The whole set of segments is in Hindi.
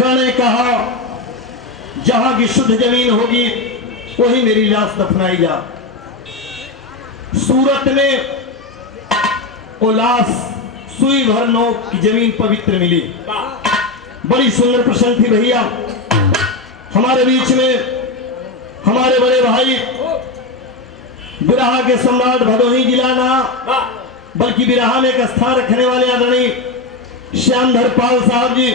कर्ण ने कहा जहां की शुद्ध जमीन होगी वही मेरी लाश दफनाई जा। सूरत में वो लाश सुई भर नोक की जमीन पवित्र मिली। बड़ी सुंदर प्रसंग थी भैया। हमारे बीच में हमारे बड़े भाई बिरहा के सम्राट भदोही जिला ना बल्कि बिरहा में एक स्थान रखने वाले आदरणीय श्यामधर पाल साहब जी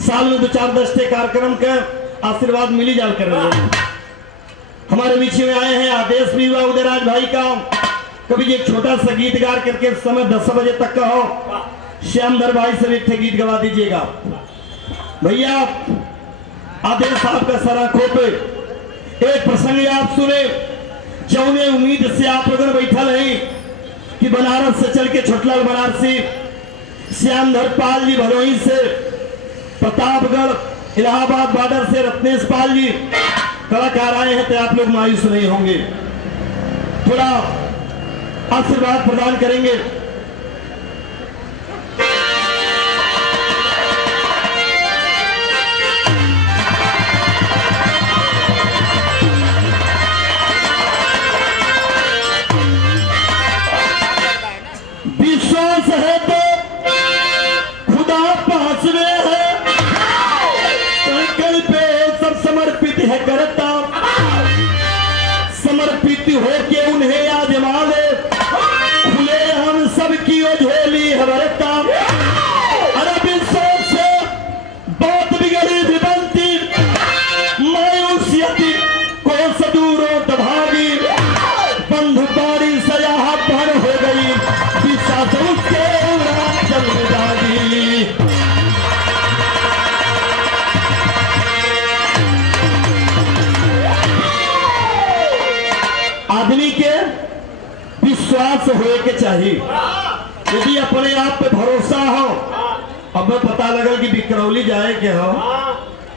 साल में 2-4 दस्ते कार्यक्रम का आशीर्वाद मिली जाल कर रहे हैं। हमारे बीच में आए हैं। आदेश भी हुआ उदयराज भाई का कभी एक छोटा सा गीत गा करके समय 10 बजे तक का हो। श्यामधर भाई से एक गीत गवा दीजिएगा भैया। आदेश साहब का सर आंखों पे एक प्रसंग आप सुने जौने उम्मीद से आप लोगों बैठा नहीं कि बनारस से चल के छोटलाल बनारसी श्यामधर पाल जी भदोही से प्रतापगढ़ इलाहाबाद बॉर्डर से रत्नेश पाल जी कलाकार आए हैं तो आप लोग मायूस नहीं होंगे। थोड़ा आशीर्वाद प्रदान करेंगे। विश्वास है तो खुदा पास में है, कल पे सब समर्पित है करता, समर्पित होके उन्हें आजमा ले, खुले हम सबकी झोली है भरता। अरे विश्वास से बात बिगड़ी भी बनती, मायूसियती को सदूरों दभागी, बंधु बारी सयाह पर हो गई, विश्वास उसके चल जागी। आदमी के विश्वास होए के चाहिए। यदि अपने आप पे भरोसा हो, अब पता लगल कि बिकरौली जाए के हो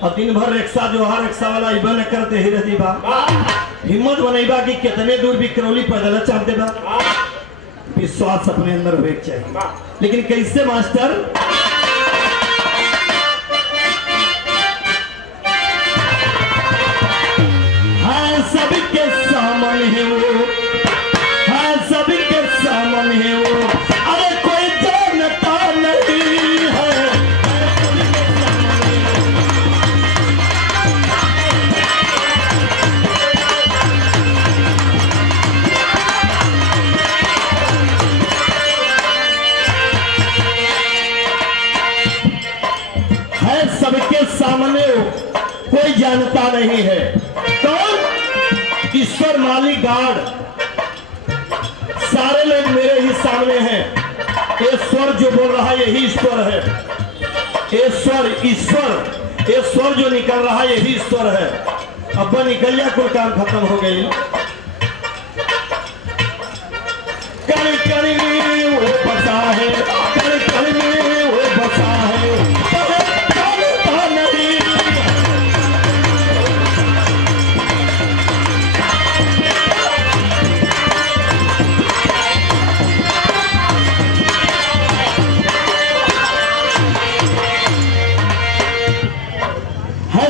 और दिन भर रिक्शा जो है रिक्शा वाला इबा न करते ही रहती बा, हिम्मत बनेबा कि कितने दूर बिकरौली पैदल चाहते बा। विश्वास अपने अंदर होए के चाहिए। लेकिन कैसे मास्टर? हाँ सबके सामने है वो, हाँ सबके सामने है वो, अरे कोई जानता नहीं है। है सबके सामने हो, कोई जानता नहीं है। कौन? ईश्वर मालिक गॉड। सारे लोग मेरे ही सामने हैं। ये स्वर जो बोल रहा है यही ईश्वर है। ये स्वर ईश्वर, ये स्वर जो निकल रहा है यही ईश्वर है। अब निकल जा, कोई काम खत्म हो गई। कण कण में वो बसा है, कण कण में वो बसा है,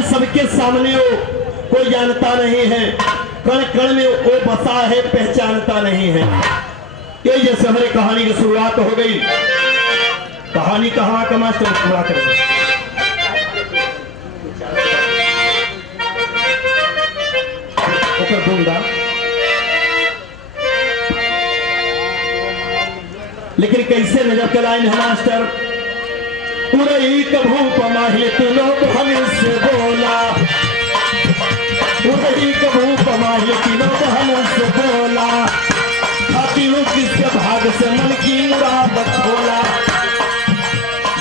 सबके सामने हो, कोई जानता नहीं है, कण कण में वो बसा है, पहचानता नहीं है। ये जैसे हमारी कहानी की शुरुआत हो गई। कहानी कहाँ का मास्टर पूरा करेंगे। लेकिन कैसे नजर के लाइन है मास्टर? उड़ई कभू पमाही लोग हमसे बोला, उड़ई कभू पमाही लोग हमसे बोला, खातियों किसके भाग से मन की मुराद खोला।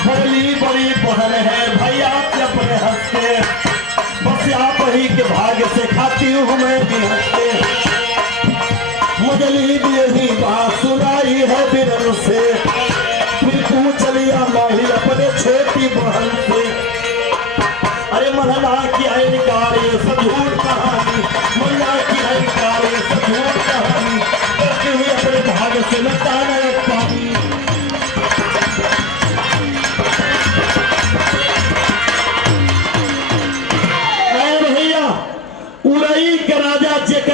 बड़ी बड़ी पहल है भैया अपने हंसते, बस आप ही के भाग से खाती हूँ मैं भी हंसते। मुझे यही बात सुनाई है बिरन से, पूछ लिया माही अपने छोटी बहन से। अरे मल्ला की अहंकार ये सब झूठ कहानी, मल्ला की अहंकार ये सब झूठ कहानी, करती हुई अपने भाग से लताना पानी।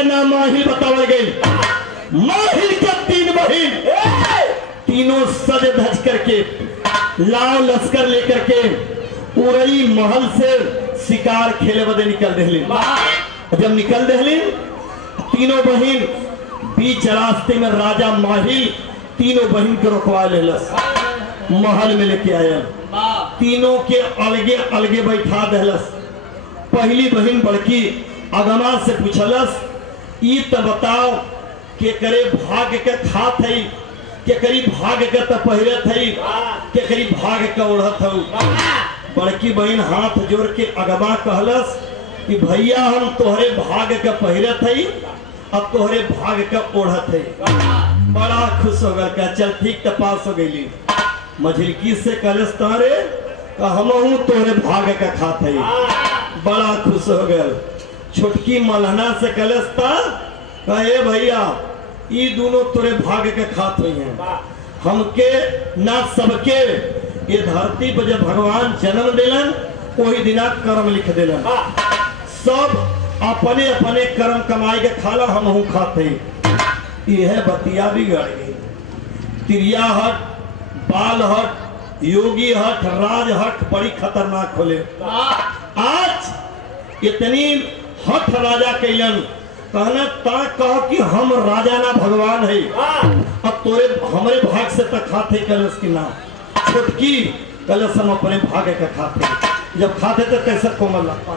नाम माहिल बतावल गई। माहिल के 3 बहन, तीनों सज धज करके लाल लश्कर लेकर के उरई महल से शिकार खेले बदे निकल रहे। जब निकल रहे तीनों बहन बीच रास्ते में राजा माहिल तीनों बहन को रोकवा लेलस, महल में लेके आया। तीनों के अलगे अलगे बैठा दहलस। पहली बहन बड़की अगमा से पूछलस, ई तो बताओ के करे भाग के खात है, के करी भाग के तो पहिरत है, के करी भाग के ओढ़त है। बड़की बहन हाथ जोड़ के अगमा कहलस कि भैया हम तोहरे भाग के पहिरत है, अब तोहरे भाग के ओढ़त है। बड़ा खुश हो गया, क्या चल ठीक तो पास हो गई। मझिलकी से कहलस तारे हम तोहरे भाग का खात है, बड़ा खुश हो गया। छोटकी मलहना से कहलस ता कहे भैया ये दोनों तोरे भाग के खात हुई हैं। हमके ना सबके ये धरती पर जब भगवान जन्म दिलन वही दिना कर्म लिख दिलन, सब अपने अपने कर्म कमाई के खाला हम खाते। यह बतिया भी गड़ गई। तिरिया हट, बाल हट, योगी हट, राज हट बड़ी खतरनाक खोले। आज इतनी हठ राजा कैलन, कहना ता कह कि हम राजा ना भगवान है, अब तोरे हमारे भाग से तक खाते कलश की ना। छोटकी कलश हम अपने भाग का खाते, जब खाते तो कैसा कोमल लगता।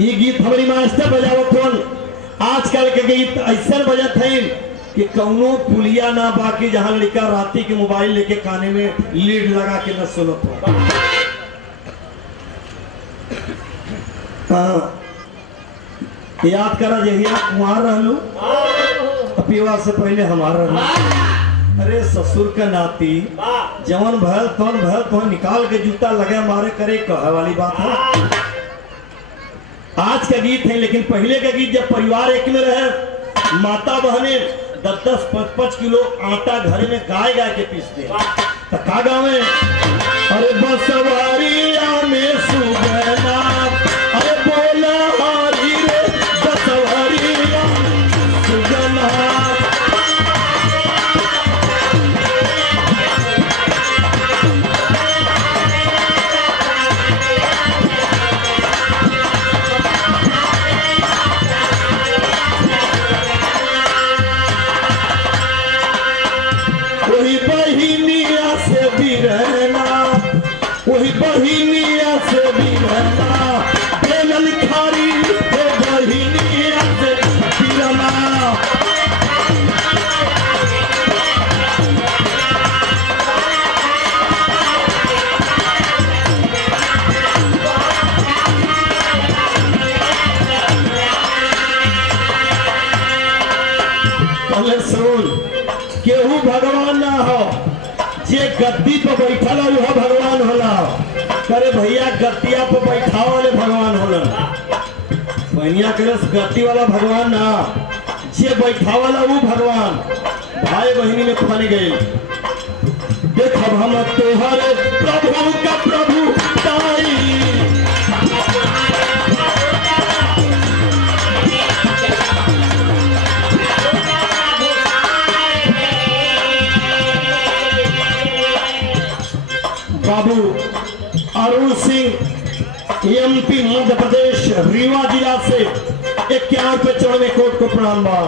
ये गीत हमारी मास्टर बजावत कौन, आजकल के गीत ऐसा बजत है कि कौनो पुलिया ना बाकी जहां लड़का राती के मोबाइल लेके काने में लीड लगा के न सुनत हो। याद करा जहिया कुमार रहलू, पीवा से पहले हमारा रहलू। अरे ससुर का नाती जवन भल तौन निकाल के जूता लगे मारे करे कहे वाली बात है। आज का गीत है, लेकिन पहले का गीत जब परिवार एक में रहे, माता बहने 10-5 किलो आटा घर में गाय के पीसते तो का गावे, अरे बसवारिया में सुगना, अरे बोला हारी रे बसवारिया सुगना। वही बहिनिया से भी रहना, बेलन खारी हो बहिनिया से भी रहना। पहले सुन, केहू भगवान ना हो, जे गद्दी पर बैठल हो वह भगवान होला। करे भैया गद्दिया पर बैठा वाले भगवान होला, बहनिया करे गद्दी वाला भगवान ना, जे बैठा वाला वो भगवान। भाई बहनी में फन गए, देख हम तोहरे प्रभु का प्रभु ताई। बाबू अरुण सिंह एमपी मध्य प्रदेश रीवा जिला से 51 पे 94 कोट को प्रणाम बा।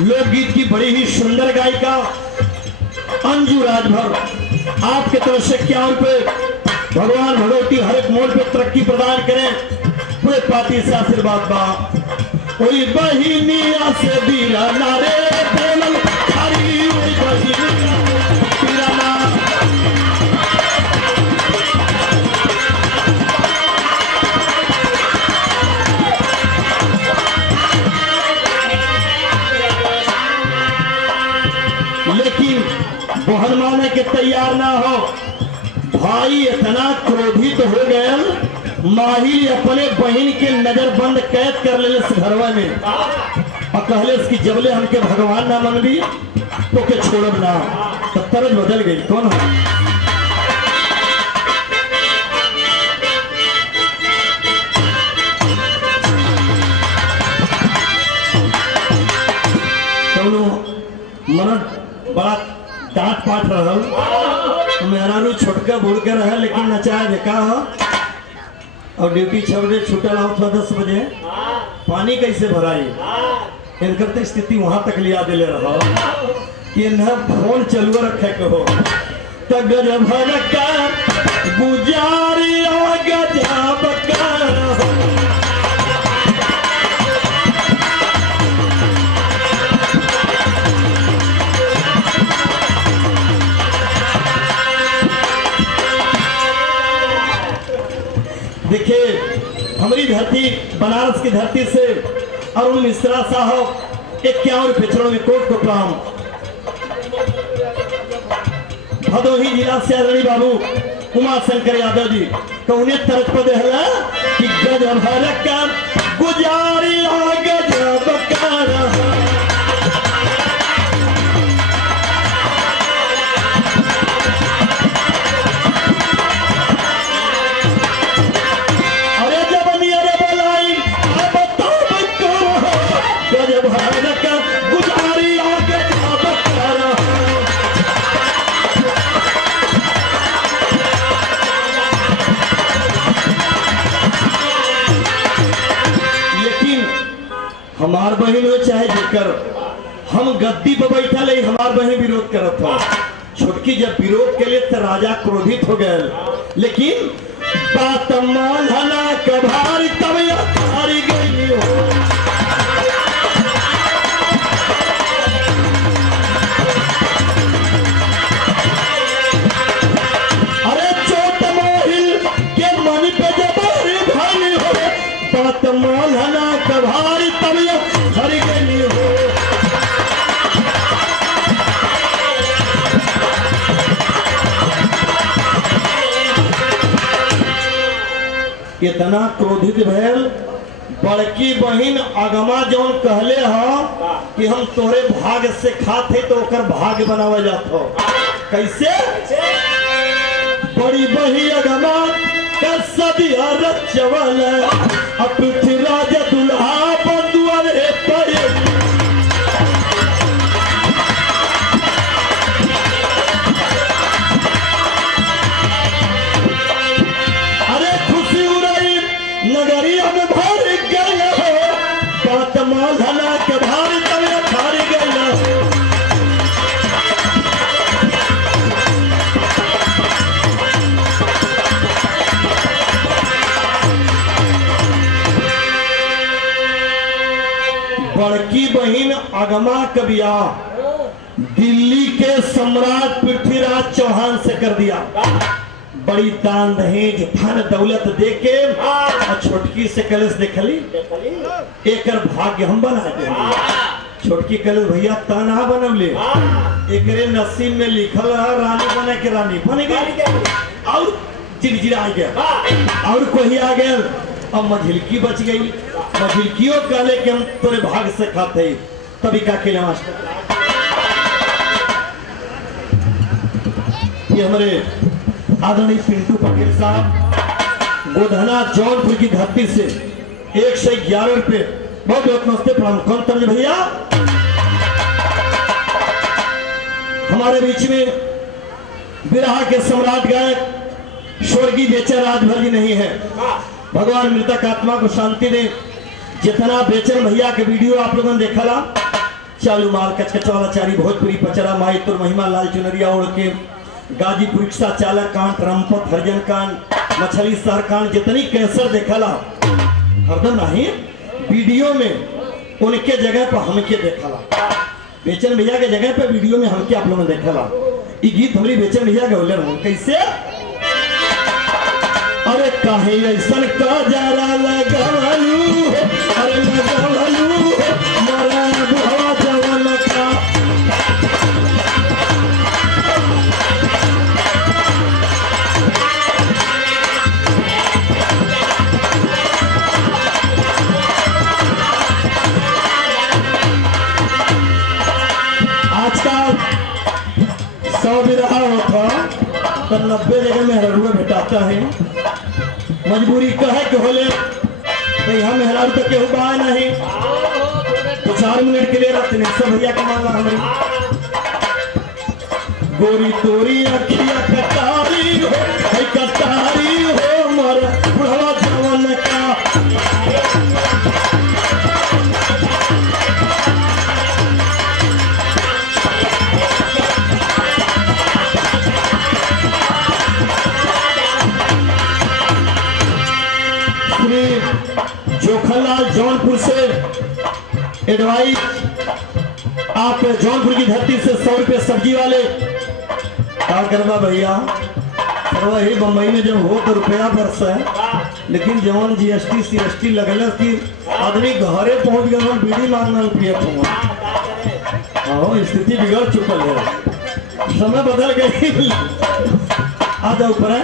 लोकगीत की बड़ी ही सुंदर गायिका अंजू राजभर आपके तरफ से 51 पे भगवान भगवती हर एक मोड़ पे तरक्की प्रदान करें, पूरे पार्टी से आशीर्वाद बा। कोई बहिनिया से बीराना रे बोलल हरी ओई बहिनिया बीराना। लेकिन बहन माने के तैयार ना हो, भाई इतना क्रोधित हो गया, माही अपने बहन के नजर बंद कैद कर ले घरवा में। कहले कि जबले हमके भगवान ना मनबी तो के छोड़ब ना। तो तरज बदल गई। कौन है? मन बड़ा डांट पाट रहा मेहरारू छोटका बुड़ के रहा लेकिन नचाया देखा हो और ड्यूटी 6 बजे छूटल हो तो 10 बजे पानी कैसे भराई इनकर तो स्थिति वहां तक लिया दिले रहा कि न फोन चलुआ रखे के हो तो गजब का गुजारी गजब का देखिए हमारी धरती बनारस की धरती से अरुण मिश्रा साहब 51 पिछड़ों में कोट को प्रणाम। भदोही जिला से आदरणीय बाबू उमा शंकर यादव जी तो उन्हें तरफ पर देहला कि गजब का गुजारी गजब का हमार बहन हो चाहे जेकर हम गद्दी पर बैठा ले हमार बहन विरोध करत हो। छोटकी जब विरोध के लिए तो राजा क्रोधित हो गए लेकिन बात मानना कभार तब हारी गई हो। अरे चोट मोहिल के मन पे जबर भाई हो बात मानना कभार इतना क्रोधित भैल बड़की बहिन अगमा जौन कहले हो कि हम तोरे भाग से खाते तो ओकर भाग बनावे जात हो। कैसे? बड़ी बही अगमा सदिया रचवल पृथ्वीराज दुल्हा बंधुआ रे पड़े नगरिया में भर गए हो बात मालना के भार तवे भर गए बड़की बहिन अगमा कबिया दिल्ली के सम्राट पृथ्वीराज चौहान से कर दिया। बड़ी दान दहेज धन दौलत देके और छोटकी से कलश देखली एकर भाग्य हम बना दे। छोटकी कलश भैया तना बनवले एकरे नसीब में लिखल है रानी बने के रानी बन गई और चिड़चिड़ा गया और कोई आ गया अब मझिलकी बच गई। मझिलकियों कहले कि हम तोरे भाग से खाते तभी का के मास्टर ये हमारे आदरणीय पिंटू पटेल साहब गोधना जौनपुर की धरती से 111 रुपए बहुत बहुत नमस्ते प्रणाम। कौन तर्ज भैया हमारे बीच में बिरहा के सम्राट गायक स्वर्गीय बेचन राजभर जी नहीं है। भगवान मृतक आत्मा को शांति दे। जितना बेचन भैया के वीडियो आप लोगों ने देखा ला चालू माल कचकचवालाचारी भोजपुरी पचरा माई तुर महिमा लाल चुनरिया ओढ़ के गाजीपुर रिक्शा चालक कांड रंपत हरिजन कांड मछली शहर कांड जितनी कैंसर देखला हरदम नहीं वीडियो में उनके जगह पर हमके देखला बेचन भैया के जगह पे वीडियो में हमके आप लोगों ने देखला। ये गीत हमारी बेचन भैया के बोले कैसे अरे काहे ऐसन का जरा लगावलू अरे लगावलू मरा बुढ़वा जवान का तो 90 जगह में हरूआ भेटाता है। मजबूरी कहे के होले तो यहाँ मेहरारू तो केहू बा नहीं, तो 4 मिनट के लिए रखते नहीं सब भैया कमाला हमारी। गोरी तोरी अखिया कटारी हो मोर बुढ़वा जवन का। जोखनलाल जौनपुर से एडवाइस, आप जौनपुर की धरती से 100 रुपये सब्जी वाले क्या करवा भैया। वही बम्बई में जब हो तो रुपया बरस है, लेकिन जवान GST CST लगल कि आदमी घरे पहुंच गए बीड़ी मांगना रुपया पहुँच, स्थिति बिगड़ चुकल है, समय बदल गई। आ जाओ ऊपर है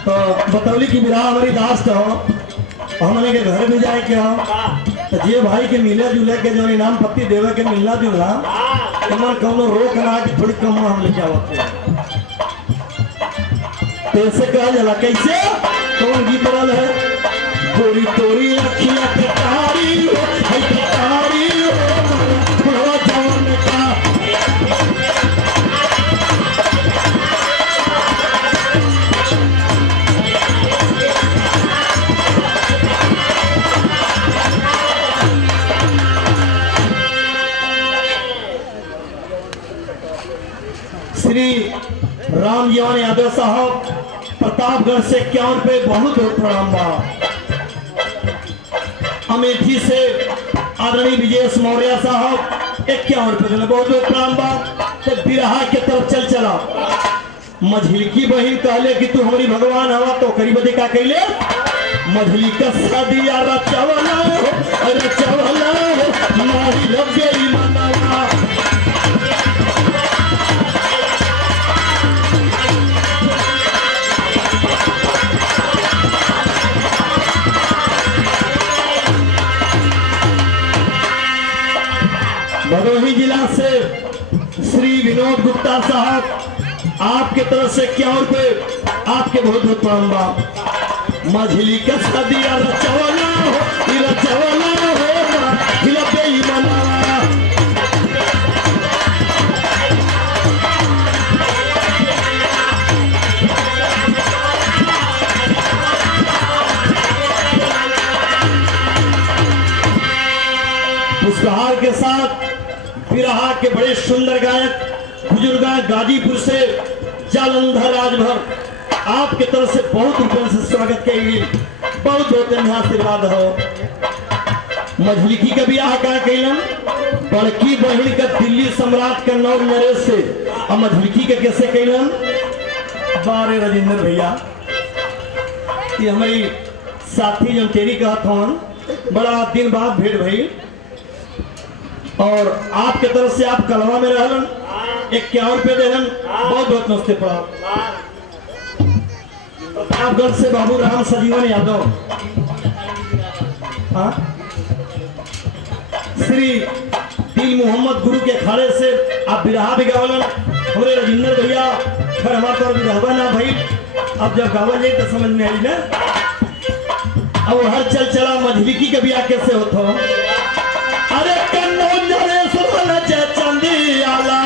तो बतौली की बिरा हमारी दास्त हो, हमने के घर भी जाए के हो तो जे भाई के मिले जुले के जो इनाम पत्ती देवे के मिलना जुलना तो कौनो रोक ना कि थोड़ी कम हम लेके आवत तो ऐसे कहा जाला। कैसे कौन गीत रहा है? गोरी तोरी अखिया कटारी हो बुढ़वा जवन का। श्री राम जीवन यादव साहब प्रतापगढ़ से 51 पे बहुत बहुत प्रणाम बा। अमेठी से आदरणीय विजय मौर्य साहब 51 पे बहुत बहुत प्रणाम बा। तो बिरहा के तरफ चल चला। मझली की बहन कहले कि तू हमारी भगवान हवा तो करीब देखा कैले मझली का सदिया रचवला मारी लगे मनावा। भदोही जिला से श्री विनोद गुप्ता साहब आपके तरफ से 51 रुपये आपके बहुत बहुत प्रणाम बा। मझली का सदिया रचवला हो पुष्पहार के साथ बिरहा के बड़े सुंदर गायक बुजुर्ग गाजीपुर से जालंधर राजभर आपके तरफ से बहुत रुपये से स्वागत करेंगे, बहुत बहुत आशीर्वाद हो। मझलिकी का ब्याह का कैलन बड़की बहन का दिल्ली सम्राट का नौ नरेश से और मझलिकी का कैसे कैलन बारे राजेंद्र भैया ये हमारी साथी जो तेरी कहत हन बड़ा दिन बाद भेंट भई और आपके तरफ से आप कलवा में रहलन 51 रुपये देलन बहुत बहुत नमस्ते पड़ा। प्रतापगढ़ से बाबू राम सजीवन यादव श्री दिल मोहम्मद गुरु के अखाड़े से आप बिरहा भी गावलन हमारे राजेंद्र भैया फिर हमारे तौर बिरहबा ना भाई अब जब गावल जाए तो समझ में आई ना। अब हर चल चला मझलिकी का ब्याह कैसे होता अरे चंदी आला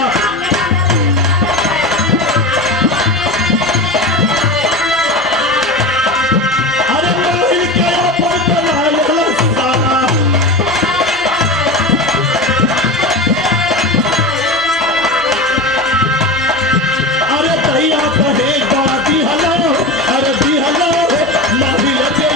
अरे अरे तैया कहे गाती हलो अरे दी हलो नहीं लगे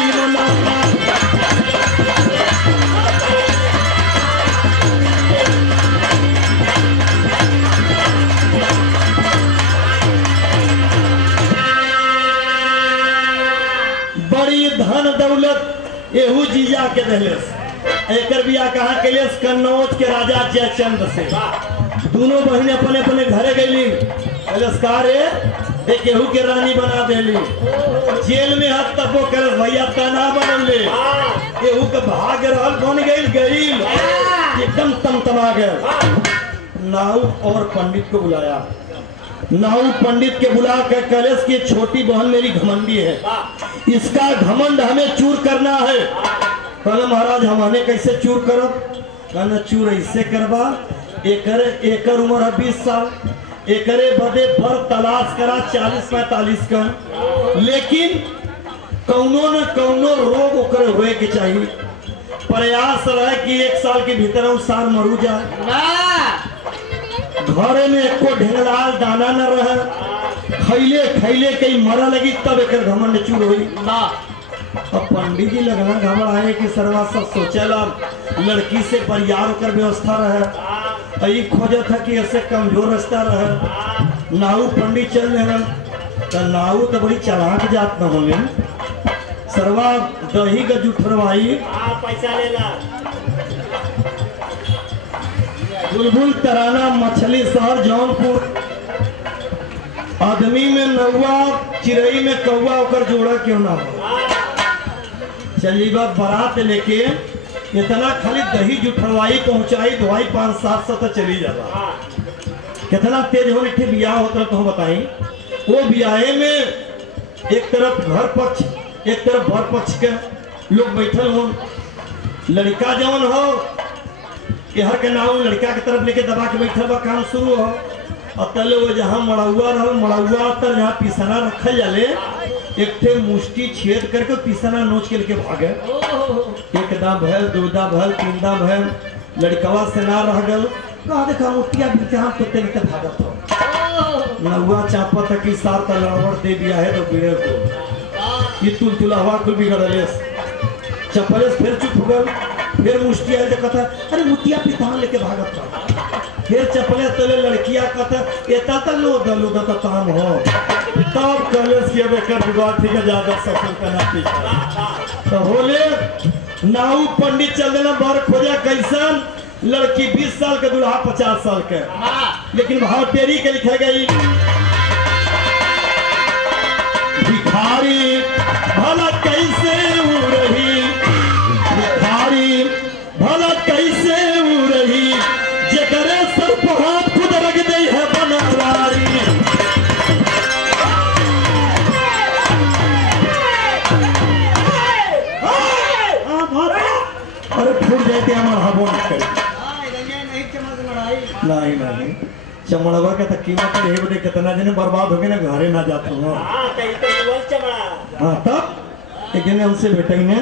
धन दौलत एहू जीजा के दहलेस एकर बिया कहा कैलेस कन्नौज के राजा जयचंद से। दोनों बहने अपने अपने घरे गईली कलस्कारे देख एहू के रानी बना देली। जेल में हाथ तबो कर भैया तना बनले एहू के भाग रहल बन गई गईल एकदम तमतमा गए। नाऊ और पंडित को बुलाया नाऊ पंडित के बुला कर कलेश की छोटी बहन मेरी घमंडी है, इसका घमंड हमें चूर करना है। कहना महाराज हमारे कैसे चूर करो? कहना चूर ऐसे करवा, एकर उम्र है 20 साल, एकरे बदे पर तलाश करा 40-45 का, लेकिन कौनो न कौनो रोग ओकरे होए के चाहिए। प्रयास रहे कि 1 साल के भीतर वो सार मरू जाए। घरे में एको ढेंगलाल दाना न रहे, खैले कई मरा लगी तब एक घमंड चूर हुई। अब पंडित जी लगना घबराए कि सरवा सब सोचेला लड़की से परिवार कर व्यवस्था रहे, यही खोजत है कि ऐसे कमजोर रास्ता रहे। नाऊ पंडित चल रहे तो नाऊ तो बड़ी चालाक जात न होने, सरवा दही का जुठरवाई पैसा लेला। बुलबुल तराना मछली शहर जौनपुर, आदमी में नौवा चिड़ई में कौवा ओकर जोड़ा क्यों ना हो। चली बारात लेके इतना खाली दही जुठरवाई पहुंचाई, दवाई 500-700 तो चली जाता। कितना तेज हो निठे बियाह होता तो बताई। वो बियाहे में एक तरफ घर पक्ष एक तरफ बर पक्ष के लोग बैठल हो, लड़का जवन हो हर के नाव लड़का के तरफ लेके दबा के बैठल बा, काम शुरू हो। और तले वो जहाँ मड़ौआ रहो, मड़ौआ तर जहाँ पिसना रखल जाले, एक थे मुष्टि छेद करके पिसना नोच के लेके भागे। एक दाम भैल, 2 दाम भैल, 3 दाम भैल, लड़कवा से ना रह गल, कहा देखा मुठिया बीते हम तो लेके भागत हो। नौआ चापत है कि सार का लड़वड़ दे दिया है तो बिगड़ को ये तुलतुला हवा कुल बिगड़ले, चपले फिर चुप हो गल, फिर मुष्टि आए तो कहता अरे मुठिया पितान लेके भागत था। फिर चपले तले लड़किया कहता एता तक लो दा ताम हो, तब कलेश किया बेकर विवाह ठीक है ज्यादा सफल करना ठीक तो होले। नाऊ पंडित चल देना बर खोजा कैसन लड़की 20 साल के दूल्हा 50 साल के, लेकिन भाव टेरी के लिखे गई भिखारी भला कैसे उड़ रही, भिखारी भला कैसे उड़ रही, जेकरे सर पर हाथ खुद रख दे है बनवारी। अरे फूट जाते हमारा हबो नहीं चमड़वा के तक कीमत है बदे कितना जने बर्बाद हो गए ना, घरे ना जाते हो। हाँ तब एक दिन हमसे बेटे ने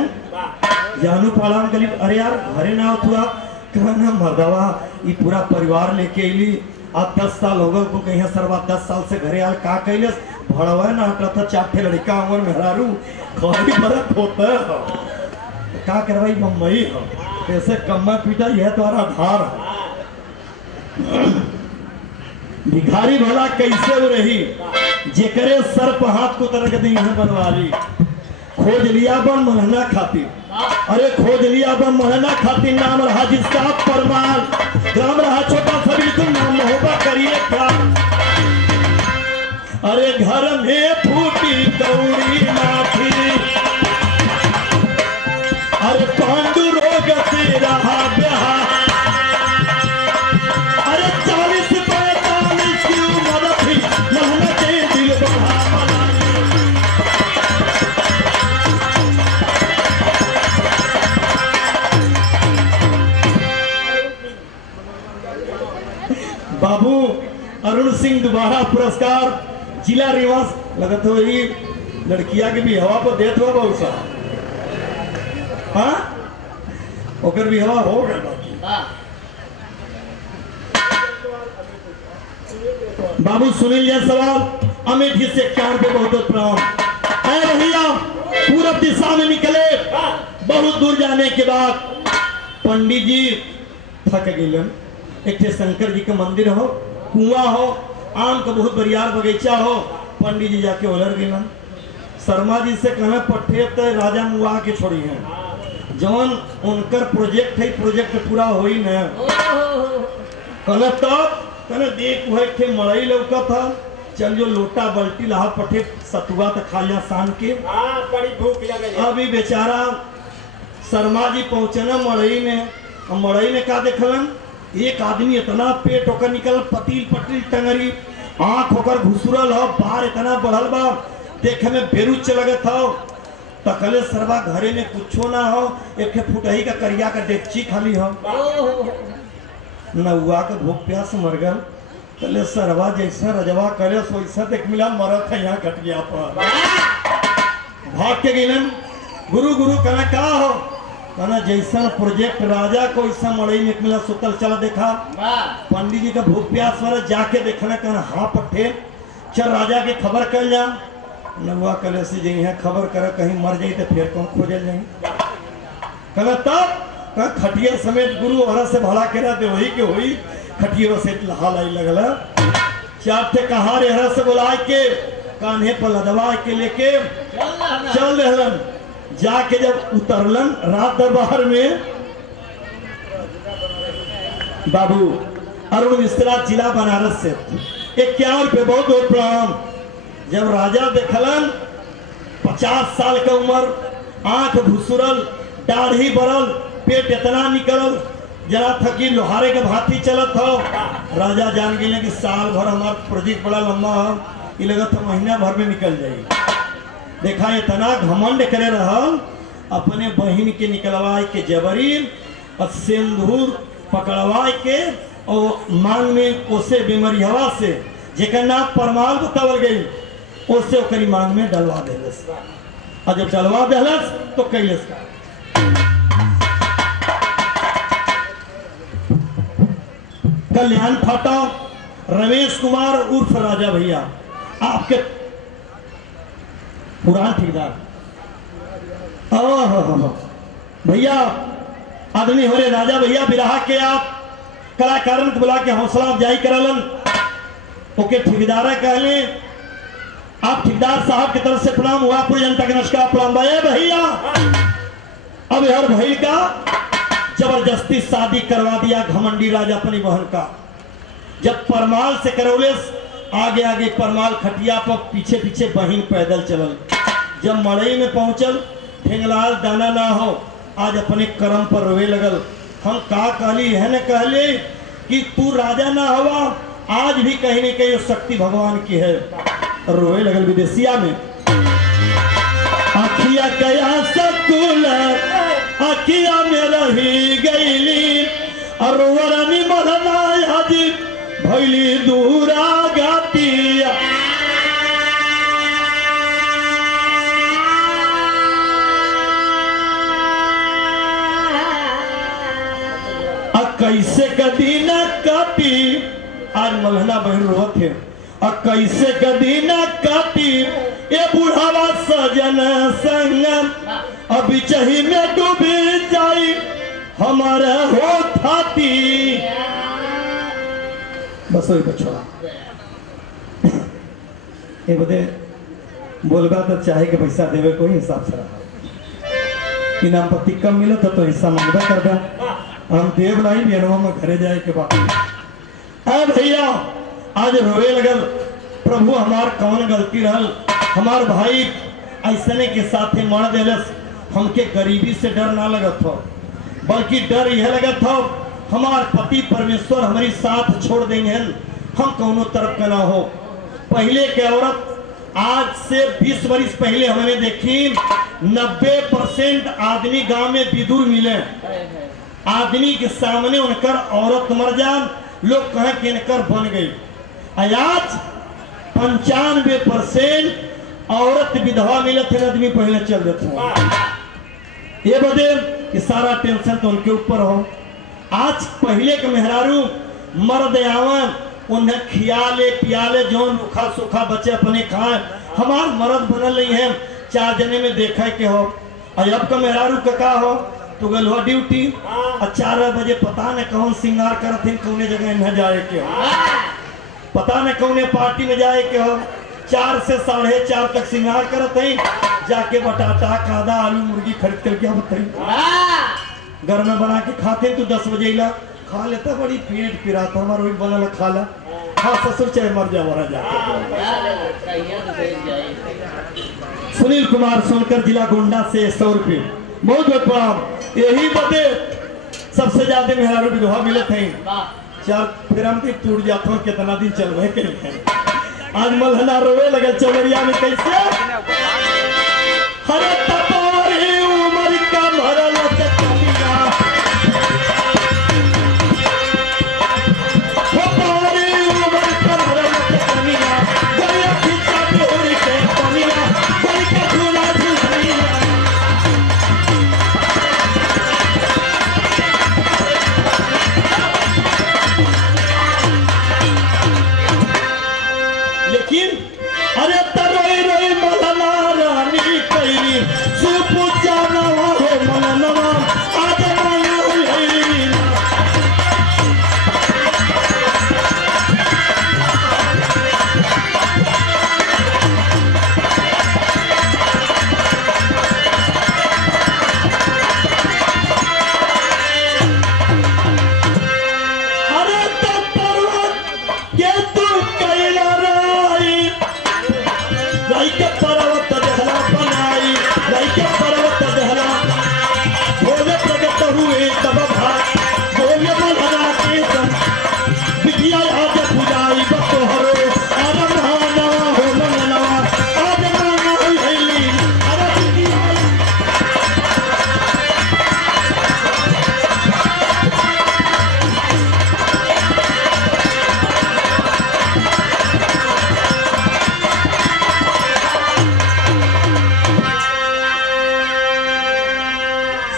जानू पालान करी, अरे यार घरे ना हुआ कहना मर्दवा ये पूरा परिवार लेके अली, अब 10 साल हो गए कहीं सरवा 10 साल से घरे आल का कैलस भड़वा ना हटा 4 ठे लड़का उमर मेहरारू खरी बरत होता का करवाई बम्बई हो, कैसे कम्मा पीटा यह तुम्हारा आधार है। भिखारी भला कैसे वो रही, जेकरे सर पर हाथ को तरक दी है बनवारी। खोज लिया बन महना खातिर, अरे खोज लिया बन महना खातिर, नाम रहा जिसका परमार, ग्राम रहा छोटा सभी तुम नाम मोहब्बत करिए क्या। अरे घर में फूटी कौड़ी माथी, अरे पांडु रोग से रहा ब्याह, अरे 40-45 की उम्र थी, मेहनत दिल बढ़ा बाबू अरुण सिंह दोबारा पुरस्कार जिला रिवास लगत हो ही लड़किया के भी हवा पर देत हुआ बहुत सा। हाँ ओकर भी हवा हो गया। बाबू सुनील यह सवाल अमेठी से 91 पे बहुत प्रणाम। भैया पूरब दिशा में निकले, बहुत दूर जाने के बाद पंडित जी थक गए। एक थे शंकर जी के मंदिर हो, कुआं हो, आम का बहुत बरियार बगीचा हो, पंडित जी जाके उलर गए। शर्मा जी से कहना पट्टे तो राजा मुआ के छोड़ी हैं, जौन उनकर प्रोजेक्ट है प्रोजेक्ट पूरा हो ही न कहना तब कहना देख वह थे मड़ई लौका था, चल जो लोटा बल्टी लहा पठे सतुआ तो खा लिया शान के। बड़ी भूख लगे। अभी बेचारा शर्मा जी पहुंचना मड़ई में, मड़ई में का देखलन एक आदमी इतना पेट होकर निकल, पतील पतील टंगरी, आंख होकर घुसुरल हो, बाहर इतना बढ़ल बा, देखे में बेरुच लगत हो। तकले सरवा घरे में कुछो ना हो, एक फुटही का करिया का डेगची खाली हो। नौआ के भूख प्यास मर गल। कले सरवा जैसा रजवा करे वैसा देख मिला मरत है यहाँ कटिया पर। भाग के गिलन गुरु गुरु कहना का हो, कहना जैसा प्रोजेक्ट राजा को ऐसा मड़ई में मिला सुतल चला देखा। पंडित जी का भूख प्यास वाला जाके देखना, कहना हाँ पट्टे चल राजा के खबर कर जा। नौआ कले से जई है खबर करे, कहीं मर जाई तो फिर कौन खोजल जाई। कहना तब कहा खटिया समेत गुरु औरत से भला करा दे वही के हुई। खटिया से लहा लाई लगल चार थे कहा रे हरा से बुलाए के कान्हे पर लदवा के लेके चल रहलन। जाके जब उतरलन रात दरबार में, बाबू अरुण मिश्रा जिला बनारस से 51 रुपये बहुत बहुत प्रणाम। जब राजा देखलन 50 साल का उम्र, आंख घुसुरल, दाढ़ी बरल, पेट इतना निकलल जरा थकी लोहारे के भाती चलत हो। राजा जान गए कि साल भर हमारा प्रोजेक्ट बड़ा लंबा हो, ये लगा था महीना भर में निकल जाए। देखा इतना घमंड करे रहल, अपने बहन के निकलवाए के जबरी और सिंदूर पकड़वाए के और मांग में ओसे बीमारी हवा से जेकर नाम परमाल बतावल गई ओसे ओकरी मांग में डलवा देलस। और जब डलवा देलस तो कैलस का कल्याण फाटा रमेश कुमार उर्फ राजा भैया, आपके पुरान ठेकेदार भैया आदमी हो रहे राजा भैया बिरहा के आप कलाकारन को बुला के हौसला अफजाई करलन। ओके ठेकेदार कहले आप ठेकेदार साहब की तरफ से प्रणाम हुआ, पूरी जनता के नमस्कार प्रणाम भैया। अब हर भाई का जबरदस्ती शादी करवा दिया घमंडी राजा अपनी बहन का। जब परमाल से करौले आगे आगे परमाल खटिया पर पीछे पीछे बहन पैदल चलल। जब मड़ई में पहुंचल ठेंगलाल दाना ना हो, आज अपने कर्म पर रोए लगल। हम का कहली है न कहले कि तू राजा ना हुआ, आज भी कहीं न कहीं शक्ति भगवान की है। रोए लगल विदेशिया में अखिया कया सकुल अखिया में रही गईली और वरनी मरना आदि भैली दूरा गातिया। कैसे कदी न काटी, आज मलहना बहन रोत है, और कैसे कदी न काटी ये बुढ़ावा सजन संगम, अभी चही में डूबी जाई हमारे हो थाती। बस वही बछड़ा ये बदे बोलबा तो चाहे के पैसा देवे कोई हिसाब से रहा। इनाम पत्ती कम मिले तो हिस्सा मांगबा करबा। हम देव नहीं बियनवा में घरे जाए के बाद अब भैया आज रोए लगल, प्रभु हमार कौन गलती रहल, हमार भाई ऐसने के साथ मर देलस। हमके गरीबी से डर ना लगत हो, बल्कि डर यह लगत हो हमार पति परमेश्वर हमारी साथ छोड़ देंगे, हम कौनों तरफ का ना हो। पहले के औरत आज से 20 वर्ष पहले हमने देखी 90% आदमी गांव में विदुर मिले। आदमी के सामने उनकर औरत मर जान, लोग कहें कि इनकर बन गई। आज 95% औरत विधवा मिलत है, आदमी पहले चल देते। ये बदे कि सारा टेंशन तो उनके ऊपर हो। आज पहले के मेहरारू मर्द आवन उन्हें खियाले पियाले जो रुखा सुखा बच्चे अपने खाए, हमार मर्द बनल नहीं है 4 जने में देखा के हो। और अब का मेहरारू का हो तो गल हो ड्यूटी और 4 बजे पता न कौन श्रृंगार करते हैं, कौने जगह न जाए के हो, पता न कौने पार्टी में जाए के हो। 4 से 4:30 तक श्रृंगार करते हैं, जाके बटाटा कादा आलू मुर्गी खरीद कर क्या बताई घर में बना के खाते। तो 10 बजे ला खा लेता, बड़ी पेट पिराता हमारा वही बनल खाला। हाँ ससुर चाहे मर जा वरा जाके। सुनील कुमार सोनकर जिला गोंडा से 100 रुपये बहुत बहुत प्रणाम। यही बदे सबसे ज्यादा मेहरारू विधवा मिले थे। चार फिर हम टूट जाते हो कितना दिन चलवे के लिए आज मलहना रोवे लगल चौरिया में कैसे हरे तपोरी उमर का भरल चकनिया तपोरी उमर का भरल चकनिया गया खींचा बिहुरी के पनिया गई का झूला झूलिया लेकिन अरे तरोई रोई मलना रानी कैली सुपूजा नवा हो मननवा आज माया होई अरे तो पर्वत के तू कैला राई राई के पर्वत दहला बनाई राई के पर्वत दहला भोले प्रगट हुए तब भाई भोले मलहना के संग बिटिया आज पुजाई बतो हरो आज महाना हो मननवा आज माना होई अरे बिटिया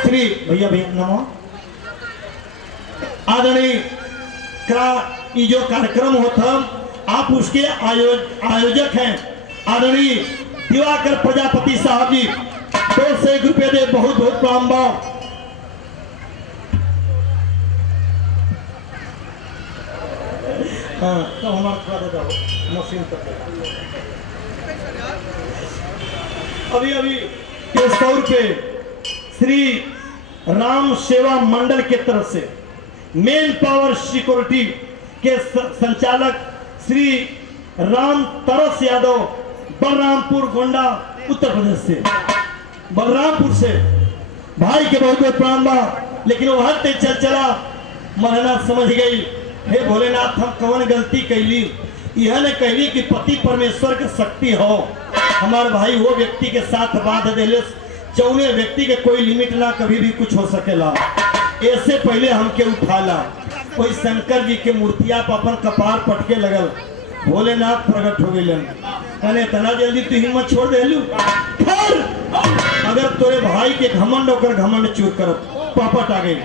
श्री भैया भैया नमो आदरणीय ये जो कार्यक्रम होता आप उसके आयोजक हैं आदरणीय दिवाकर प्रजापति साहब जी 200 रुपये दे बहुत बहुत प्रणाम बा हाँ तो हमारा थोड़ा दे दो मशीन पर अभी अभी 100 रुपये श्री राम सेवा मंडल के तरफ से मेन पावर सिक्योरिटी के संचालक श्री राम तरस यादव बलरामपुर गोंडा उत्तर प्रदेश से बलरामपुर से भाई के बहुत बहुत प्रणाम बा लेकिन वो हद तक चल चला मरना समझ गई हे भोलेनाथ हम कौन गलती कैली यह ने कहली कि पति परमेश्वर के शक्ति हो हमारे भाई वो व्यक्ति के साथ बात दिले चौने व्यक्ति के कोई लिमिट ना कभी भी कुछ हो सकेला ऐसे पहले हमके उठाला कोई शंकर जी के मूर्तिया पर अपन कपार पटके लगल भोलेनाथ प्रकट हो गए कहने इतना जल्दी तू हिम्मत छोड़ देलू अगर तोरे भाई के घमंड होकर घमंड चूर कर पापट आ गई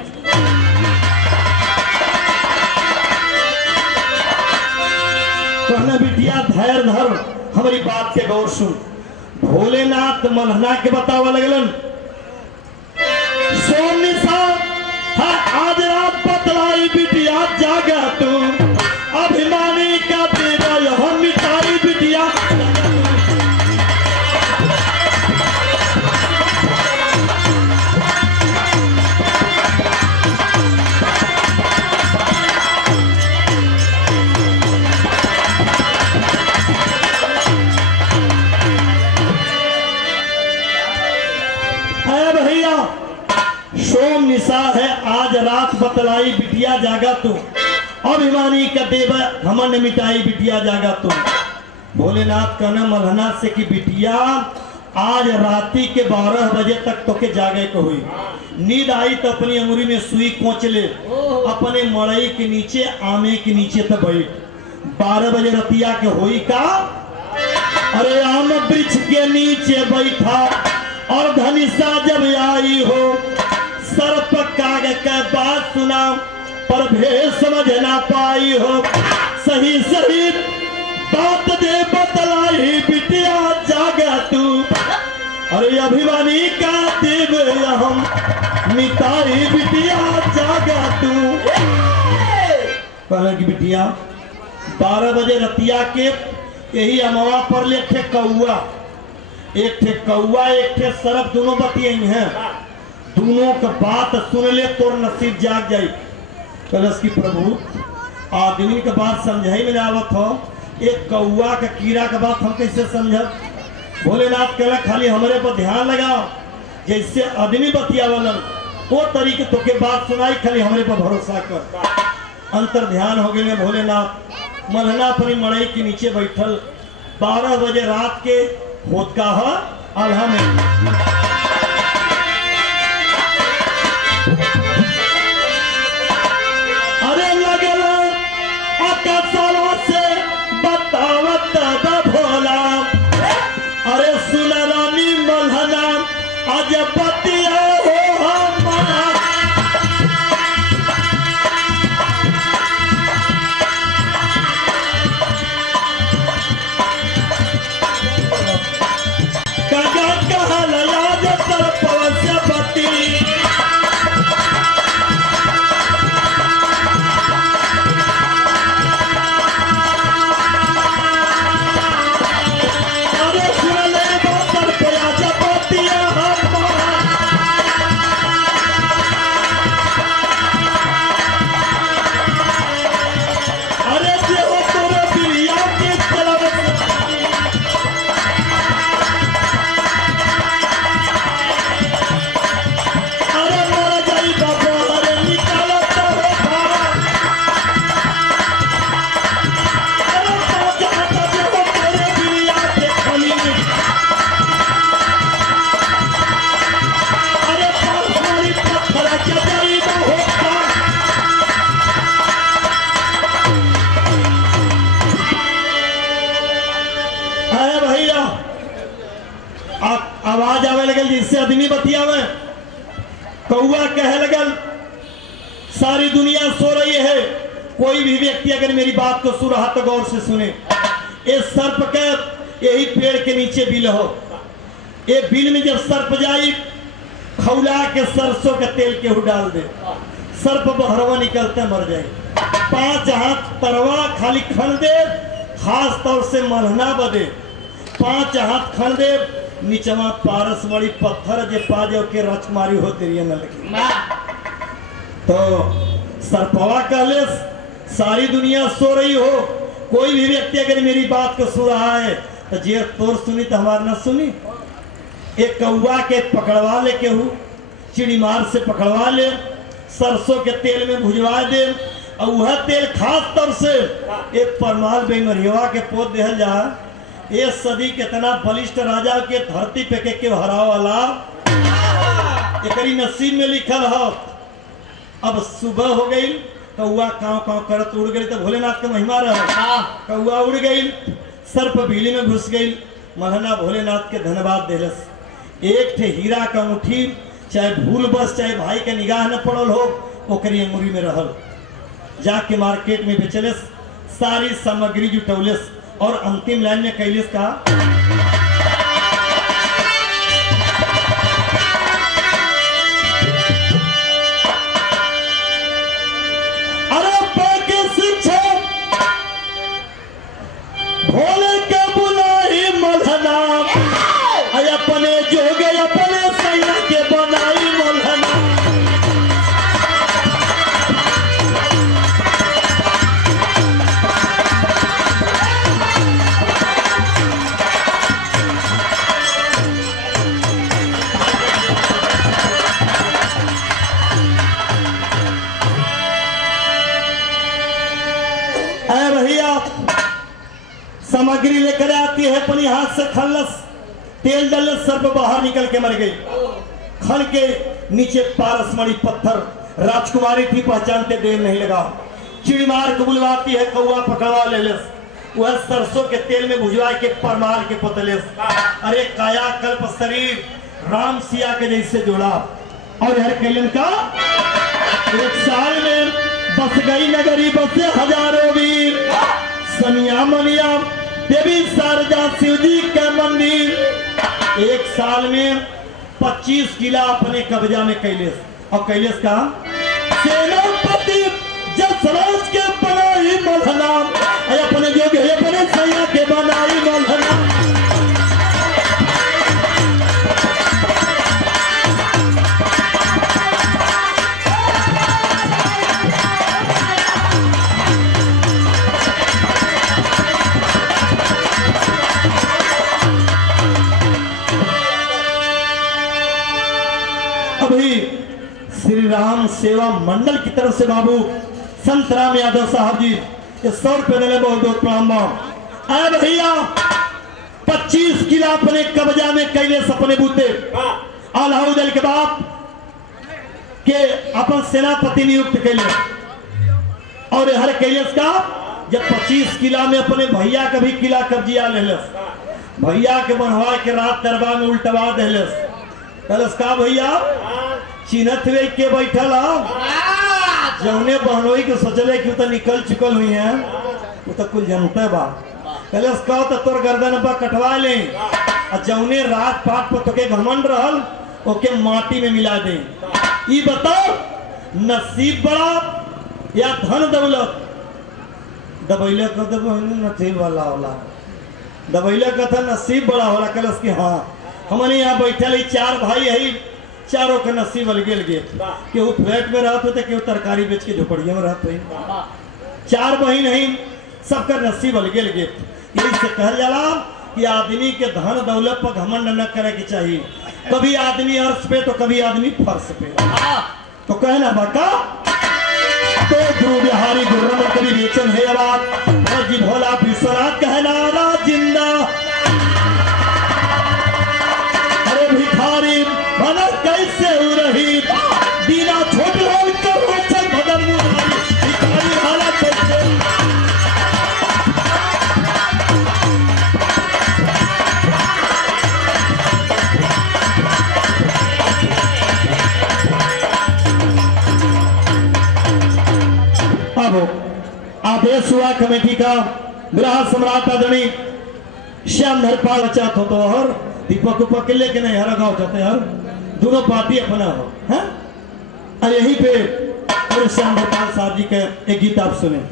कहना बिटिया धैर्य धर हमारी बात के गौर सुन भोलेनाथ मलहना के बतावा लगलन सोम हाँ आज रात बतलाई बिटिया जागा तू अभिमानी का तेरा यह मिठाई बिटिया भैया सोम निशा है आज रात बतलाई बिटिया जागा तू अभिमानी का देव घमंड मिटाई बिटिया जागा तू भोलेनाथ कहना मलहना से कि बिटिया आज राती के 12 बजे तक तो के जागे को हुई नींद आई तो अपनी अंगुरी में सुई कोच ले अपने मड़ई के नीचे आमे के नीचे तो बैठ 12 बजे रतिया के हुई का अरे आम वृक्ष के नीचे बैठा और धनिषा जब आई हो सर्प काग का बात सुना पर भेद समझ ना पाई हो सही सही बात दे बतलाई बिटिया जागा तू अरे अभिमानी का देव हम मिताई बिटिया जागा तू कहला कि बिटिया 12 बजे रतिया के यही अमवा पर ले थे कौआ एक थे कौआ एक थे सरफ दोनों बतियाई हैं दोनों का बात सुन ले तोर नसीब जाग जाई कलश की प्रभु आदमी का बात समझाई में आवत हो एक कौआ का कीड़ा का बात हम कैसे समझब भोलेनाथ कहला खाली हमारे पर ध्यान लगाओ जैसे आदमी बतियावलन वो तरीके तो के बात सुनाई खाली हमारे पर भरोसा कर अंतर ध्यान हो गए भोलेनाथ। मलहना अपनी मड़ई के नीचे बैठल 12 बजे रात के होत का है आल्हा में। अरे लगला आकाशवा से बतावत बा भोला, अरे सुन रानी मलहना आज बतिया हो हमारा। कगा कहल आज सरपवा से बती, अरे सुन ले बा सरपवा से बतिया हमारा। अरे देहो तोरे बिरिया के चलब अरे मर जाई बाबा, अरे निकालत हो भारा। अरे पाँच हाथ देहो तोरे बिरिया के खली में, अरे पाँच मारी पत्थर के जाई हो का। अरे भैया आवाज आवे लगल जिससे आदमी बतियावे। कौआ कहे लगल सारी दुनिया सो रही है, कोई भी व्यक्ति अगर मेरी बात को सुन रहा तो गौर से सुने। इस सर्प के यही पेड़ के नीचे बिल हो, ये बिल में जब सर्प जाई खौला के सरसों के तेल के डाल दे, सर्प बहरवा निकलते मर जाए। 5 हाथ तरवा खाली खन दे, खास तौर से मलहना बदे 5 हाथ खन दे, नीचवा पारस वाली पत्थर जे पाजो के रच मारी हो तेरी न लगी। तो सरपवा कहले सारी दुनिया सो रही हो, कोई भी व्यक्ति अगर मेरी बात को सुन रहा है तो जे तोर सुनी तो हमार न सुनी। एक कौआ के पकड़वा ले, केहू चिड़ी मार से पकड़वा ले, सरसों के तेल में भुजवा दे, और वह तेल खास तौर से एक परमाल बेंगरिया के पोत देहल जा। ये सदी कितना बलिष्ठ राजा के धरती पे के हराव वाला एकरी नसीब में लिखल हो। अब सुबह हो गई, कौआ काव काव करत उड़ गई, तो भोलेनाथ के महिमा रहा। कौआ उड़ गई, सर्प बिजली में घुस गई। मलहना भोलेनाथ के धन्यवाद देलस। एक ठे हीरा का मुट्ठी, चाहे भूल बस चाहे भाई के निगाह न पड़ल हो, ओकरी अंगुरी में रहल। जाके मार्केट में बेचलस, सारी सामग्री जुटौलस और अंतिम लाइन में कैलिस का अरे पाके शिक्षा भोले के बुलाई मलहना, अपने जोगे अपने सैया के बनाई मलहना। सामग्री लेकर आती है, अपनी हाथ से खल्लस, तेल डलस, सर्प बाहर निकल के मर गई। खल के नीचे पारसमणि पत्थर, राजकुमारी थी, पहचानते देर नहीं लगा। चिड़ी मार को बुलवाती है, कौआ पकड़वा ले लेस, वह सरसों के तेल में भुजवा के परमाल के पतलेस। अरे काया कल्प शरीर राम सिया के जैसे जोड़ा। और हर कैलन का 1 साल में बस गई नगरी, बसे हजारों वीर, सनिया मनिया देवी शारदा शिव जी का मंदिर। 1 साल में 25 किला अपने कब्जा में कैलेस। और कैलेस का सेनापति जसराज के बनाई मलहना, अपने जोगे अपने सैया के बनाई मलहना। अभी श्री राम सेवा मंडल की तरफ से बाबू संत राम यादव साहब जी ये 100 रुपये दिले, बहुत बहुत प्रणाम। अरे भैया 25 किला अपने कब्जा में कैले अपने बूते अलाउद्दीन के बाप के अपन सेनापति नियुक्त कैले और हर कैलेस का जब 25 किला में अपने भैया का भी किला कब्जिया ले भैया के बनवा के रात दरबार में उल्टवा देलस कलस का भैया चिन्हत वे के बैठल जौने बहनोई के सोचले कि तो निकल चुकल हुई है वो तो कुल जनते बा कलस का तो तोर गर्दन पर कटवा ले और जौने रात पाट पर तो के घमंड रहल ओके माटी में मिला दे। ये बताओ नसीब बड़ा या धन दौलत? दबैले का तो नसीब वाला होला, दबैले का था नसीब बड़ा होला। कलस की हाँ हमने यहाँ बैठे 4 भाई है, चारों का नसीब अलगे अलगे, केहू फ्लैट में रहते होते, केहू तरकारी बेच के झोपड़ियों में रहते हैं। 4 बहन है, सबका नसीब अलगे अलगे। यही से कहल जाला कि आदमी के धन दौलत पर घमंड न करे के चाहिए। कभी आदमी अर्श पे तो कभी आदमी फर्श पे। तो कहना बका तो गुरु बिहारी गुरु कभी बेचन है आवाज जी भोला विश्वनाथ कहना जिंदा। अरे भिखारी भला कैसे रही दीना छोट लोग तो रोचन बदल भिखारी भला कैसे। आदेश हुआ कमेटी का विराट सम्राट आदरणीय श्याम धरपाल चाहत हो तो और दीपक उपक के लेके नहीं हर गाँव चाहते हर दोनों पार्टी अपना हो है। और यहीं पे और श्याम धरपाल साहब जी के एक गीत आप सुने।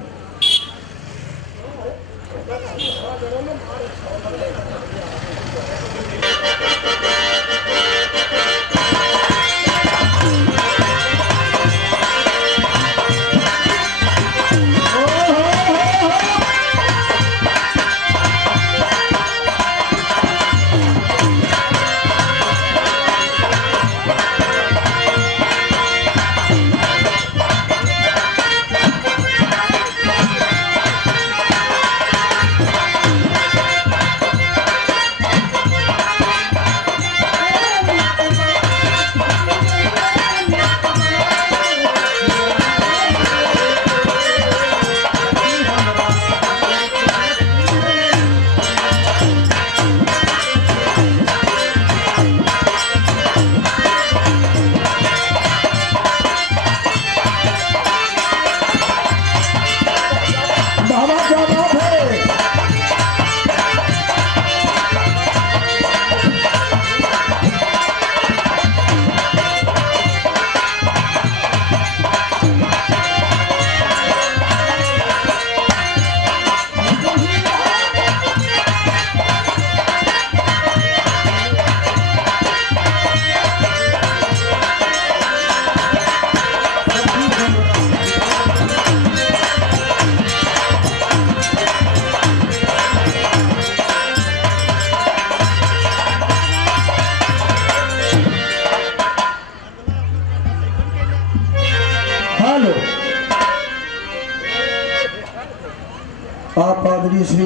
आप आदरणीय श्री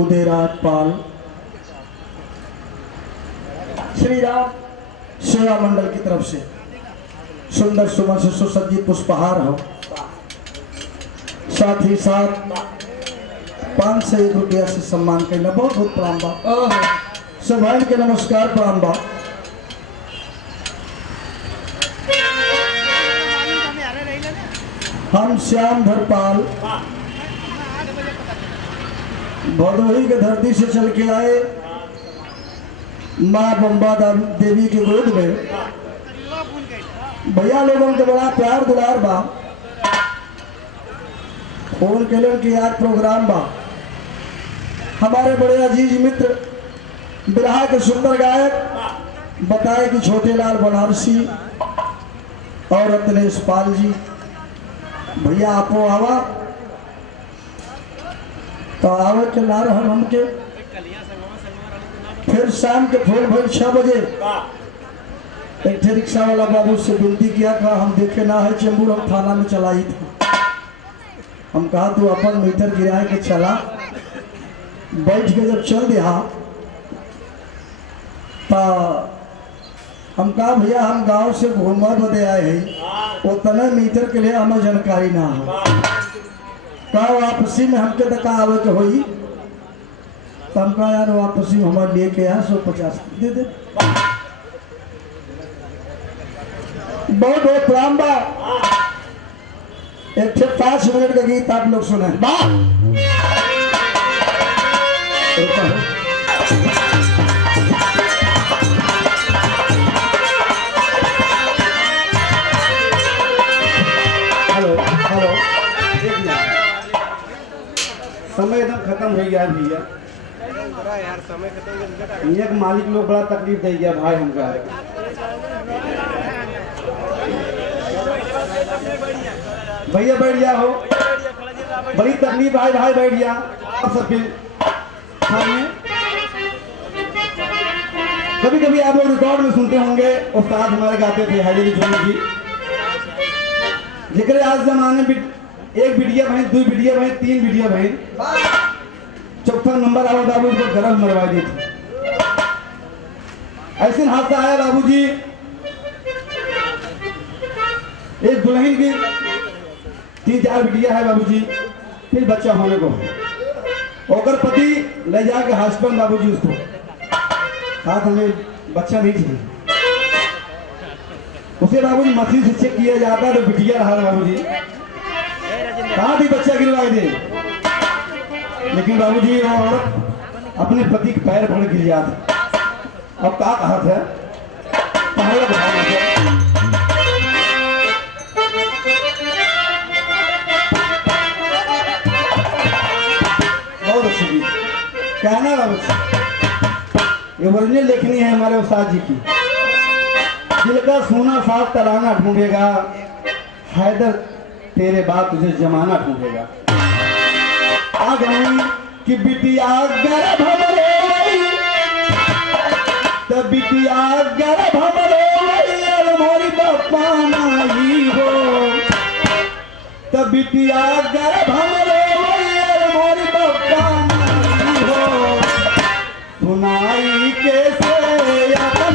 उदयराज पाल श्री राम सेवा मंडल की तरफ से सुंदर सुमन से सुसज्जित पुष्पहार हो, साथ ही साथ 5 से 1 रुपया से सम्मान करना बहुत बहुत प्रणाम बा। सब भाई के नमस्कार प्रणाम बा। हम श्याम धरपाल भदोही के धरती से चल के आए, माँ बम्बा देवी के गोद में भैया लोगों के बड़ा प्यार दुलार बा। फोन के कि आज प्रोग्राम बा, हमारे बड़े अजीज मित्र बिरहा के सुंदर गायक बताए कि छोटे लाल बनारसी और रत्नेश पाल जी भैया आपो आवा तो आवे के ना रहन हमके। फिर शाम के फोन भर 6 बजे एक ठे रिक्शा वाला बाबू से विनती किया कहा हम देखे ना है चेंबूर हम थाना में चलाई था। हम कहा तू अपन मीटर गिरा के चला। बैठ के जब चल दिया तो हम कहा भैया हम गांव से घूमवा बदे आए हैं उतना मीटर के लिए हमें जानकारी ना हो। कहा वापसी में हमके तो कहा आवे के होई तो हम कहा यार वापसी में हमारे लिए के यहाँ 150 दे दे। बहुत बहुत प्रणाम बा। एक ठे 5 मिनट का गीत आप लोग सुने। हेलो हेलो समय एकदम खत्म हो गया भैया। यार समय खत्म ये के मालिक लोग बड़ा तकलीफ दे गया भाई हमका। भैया बैठ जा हो बड़ी तकलीफ है भाई बैठ जा। आप सबके सामने कभी कभी आप लोग रिकॉर्ड में सुनते होंगे उस्ताद हमारे गाते थे हैदरी जोनी जी जिक्र आज जमाने में 1 वीडियो बहन 2 वीडियो बहन 3 वीडियो बहन चौथा नंबर आवा बाबू को गरम मरवा दी थी। ऐसे हादसा आया बाबूजी एक दुल्हन की 3-4 वीडियो है बाबूजी फिर बच्चा होने को ओकर पति ले जाके हॉस्पिटल बाबूजी उसको साथ हमें बच्चा नहीं चाहिए। उसे बाबूजी मशीन से चेक किया जाता तो बिटिया रहा बाबूजी कहा भी बच्चा गिरवाई दे। लेकिन बाबूजी वो औरत अपने पति के पैर पड़ गिर जाता। अब क्या कहा था पहले बहुत अच्छी गीत कहना बाबू ये ओरिजिनल लेखनी है हमारे उस्ताद जी की। दिल का सोना साथ तराना ढूंढेगा हैदर तेरे बाद तुझे जमाना ढूंढेगा। आ गई कि बिटिया गर्भ हमरे तब बिटिया गर्भ हमरे और मोरी बापा नाही हो तब बिटिया गर्भ हमरे और मोरी बापा नाही हो सुनाई कैसे अपन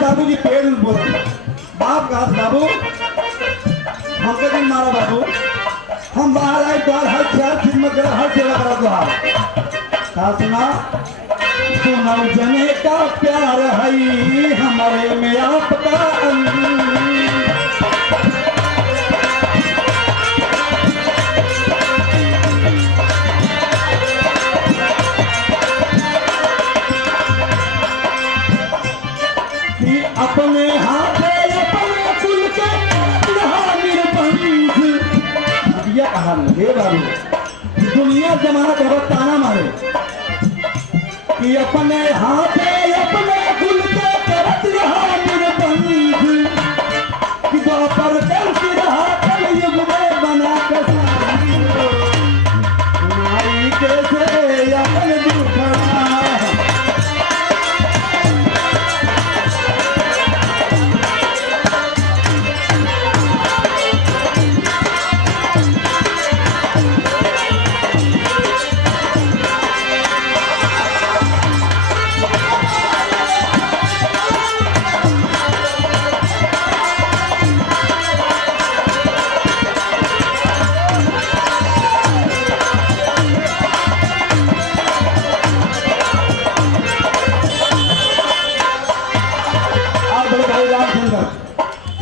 बाबूजी पेड़ बोला बाप कहा बाबू हमको दिन मारा बाबू हम बाहर आए तो हर खिदमत करा हर सेवा करा तो कहा सुना सुना जने का प्यार है हमारे में आपका अपने हाथे अपने कुल के दिया कहा हे बाबू दुनिया जमाना कह ताना मारे कि अपने हाथे अपने कुल के करत रहा निर्बंध कि जो पर करती रहा कल युग में बना कर सुनाई कैसे अपने दुखड़ा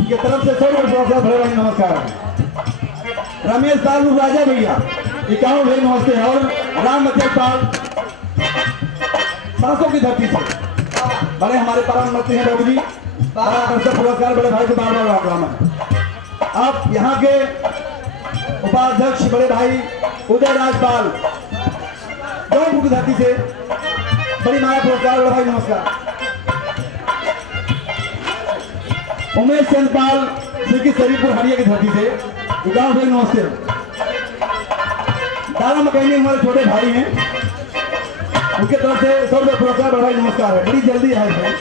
की तरफ से सब बड़े भाई नमस्कार। रमेश बाबू राजा भैया 51 भाई नमस्ते और राम बचन पाल 700 की धरती से बड़े हमारे परम मंत्री हैं बाबू जी पुरस्कार बड़े भाई को बार बार राम है। आप यहाँ के उपाध्यक्ष बड़े भाई उदय राजपाल जौनपुर की धरती से बड़ी माया पुरस्कार बड़ा भाई नमस्कार। उमेश चंदपाल सिटी शरीफपुर हरिया की धरती से गाँव भाई नमस्ते। दादा मकैनी हमारे छोटे भाई हैं, उनके तरफ से 100 रुपये पुरस्कार बड़ा भाई नमस्कार है। बड़ी जल्दी है भाई।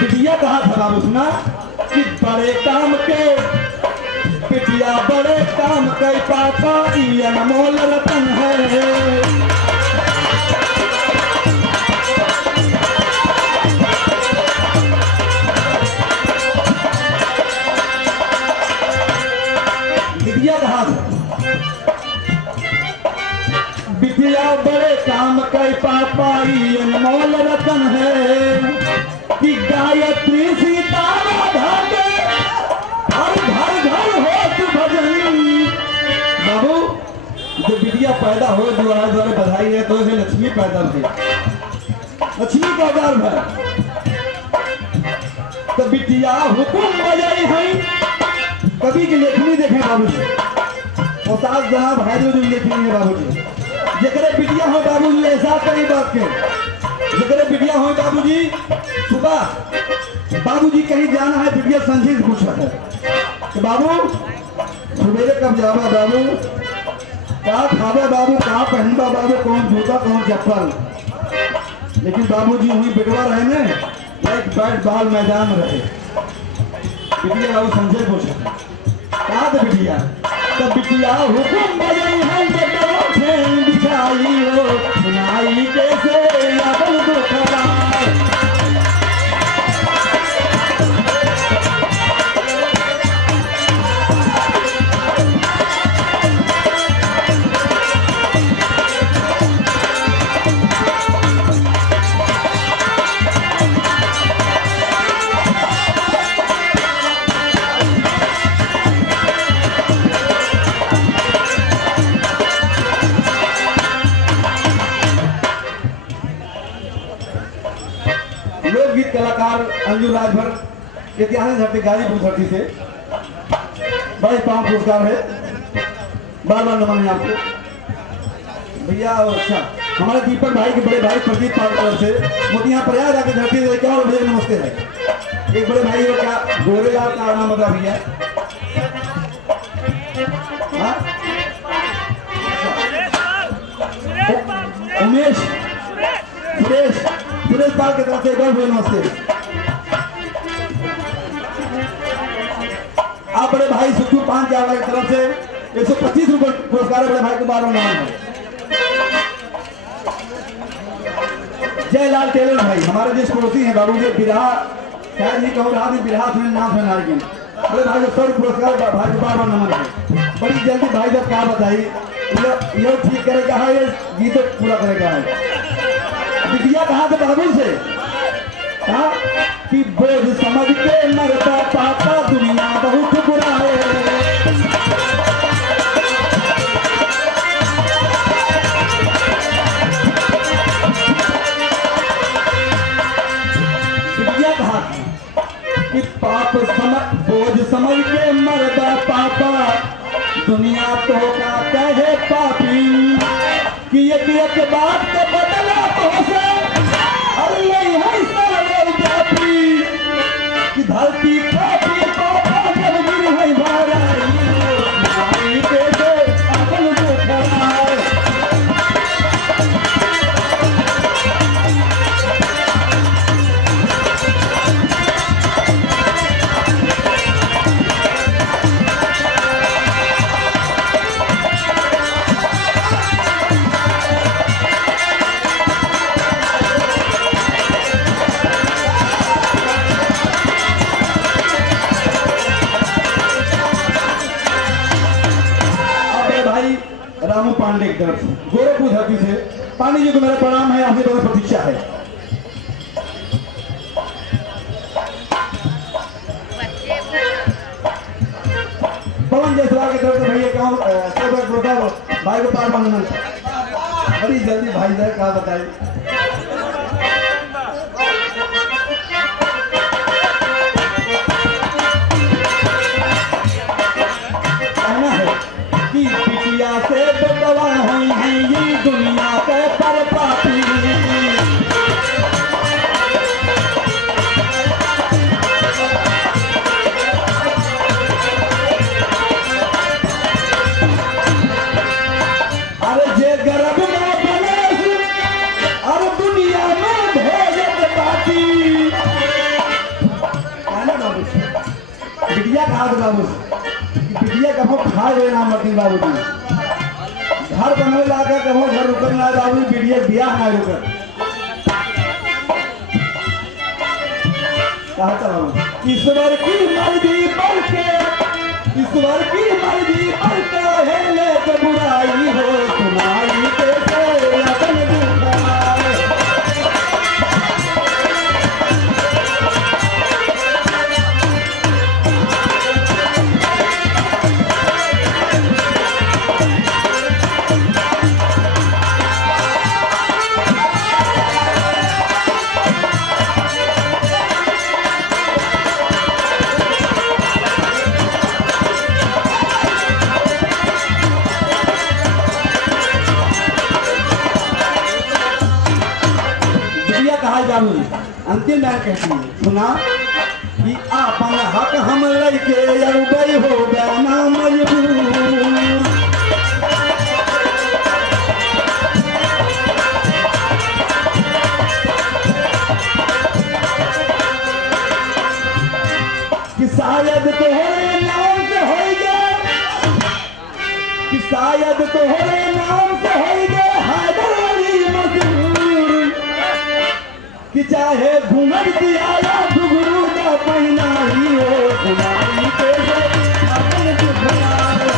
बिटिया कहा था बाबू सुना कि बड़े काम के बिटिया बड़े काम के पापा ये अनमोल रतन है। बिटिया कहा था बिटिया बड़े काम के पापा ये अनमोल रतन है कि गायत्री सीता राधा के हर घर घर हो भजन। बाबू जब बिटिया पैदा हो द्वारा बधाई है तो इसे लक्ष्मी पैदा भई, लक्ष्मी का अवतार है। तो बिटिया हुकुम बजाई है कवि की लेखनी देखें बाबू जी, और सात जहां भाई जो लेखनी है बाबू जी। जकरे बिटिया हो बाबू जी ऐसा कई बात के, जकरे बिटिया हो बाबू जी सुबह बाबूजी कहीं जाना है, बिटिया संजीत पूछा है कि बाबू सवेरे कब जावा बाबू, क्या खावे बाबू, कहाँ पहनबा बाबू, कौन जूता कौन चप्पल। लेकिन बाबूजी वही बिटवा रहे ने एक बैट बॉल मैदान रहे। बिटिया बाबू संजय पूछा कहा था बिटिया, तब बिटिया हुकुम बजाई है दिखाई हो सुनाई कैसे अपन दुखड़ा। लोकगीत कलाकार अंजू राजभर इतिहास धरती गाजीपुर धरती से बड़े पांव पुरस्कार है, बार बार नमन है आपको भैया। और अच्छा हमारे दीपक भाई के बड़े भाई प्रदीप पाल तरफ से मोती यहाँ प्रयाग आके धरती से क्या और भैया नमस्ते है। एक बड़े भाई क्या गोरेलाल का नाम बता भैया, उमेश सुरेश सुरेश पाल की तरफ से एक और भैया नमस्ते। आप बड़े भाई सुखू 5,000 की तरफ से 125 रुपए पुरस्कार बड़े भाई को बार बार नाम है। जयलाल टेलर भाई हमारे देश पड़ोसी हैं बाबू जी, बिरहा शायद नहीं कहूँ रहा बिरहा सुने नाम सुना, लेकिन बड़े भाई को 100 पुरस्कार भाई को बार बार नमन है। बड़ी जल्दी भाई जब क्या बताई ये ठीक करेगा है, ये गीत पूरा करेगा है। बिटिया कहा था बाबू से कहा कि बोझ समझ के मरता पापा दुनिया बहुत बुरा है। बिटिया कहा कि पाप समझ बोझ समझ के मरता पापा दुनिया तो का कहे पापी कि एक बात के बदला तो से अरे यही है सारे जाति कि धरती खाती पापा जब गिर है भाई कैसे अपन दुखड़ा। रामू पांडे की तरफ से गोरखपुर धरती से पांडे जी को मेरा प्रणाम है, आपसे बहुत प्रतीक्षा है। पवन जायसवाल की तरफ से भैया क्या भाई को पार मांगना बड़ी जल्दी भाई जाए कहा बताइए। कहना है कि बिटिया से तो गवाह हुई है ये दुनिया के पर पापी। अरे जे गर्भ में बने और दुनिया में भेजत बाटी। कहना बाबू बिटिया कहा था बाबू बिटिया कहो खाए हुए ना मरती बाबू जी। घर बनवे लाकर कहो घर रुकन ना बाबू बिटिया बियाह ना रुकर। कहा था बाबू ईश्वर की मर्जी पर के ईश्वर की मर्जी पर के है ले तो बुराई हो तुम्हारी कैसे अपन दुखाए। बाबू अंतिम बार कहती है सुना कि अपन हक हम लइके अरुबई हो बना मजबूर। कि शायद तोहरे नाम से होइगे कि शायद तोहरे नाम से होइगे हैदर अली मशहूर। कि चाहे घूमर दिया या घुघरू का पहना ही हो तुम्हारी कैसे अपन दुखाए।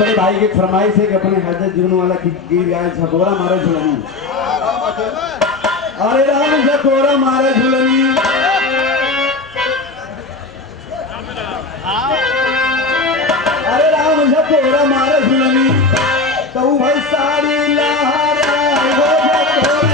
बड़े भाई के फरमाइश है कि अपने हजरत जीवन वाला की गीत गाय झकोरा मारे झुलनी। अरे राम झकोरा मारे झुलनी। अरे राम झकोरा मारे झुलनी तो भाई साड़ी लहरा वो झकोरा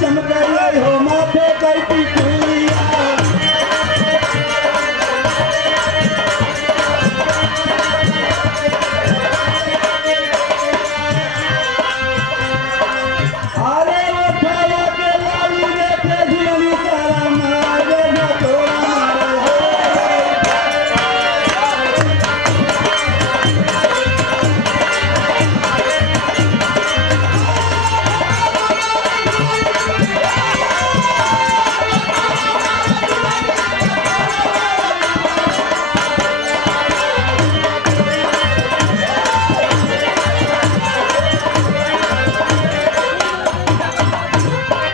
चमक रही हो माथे कैटी कुलिया। अरे वो ठेला के लाली देखे झुलनी सारा मारे झकोरा मारे।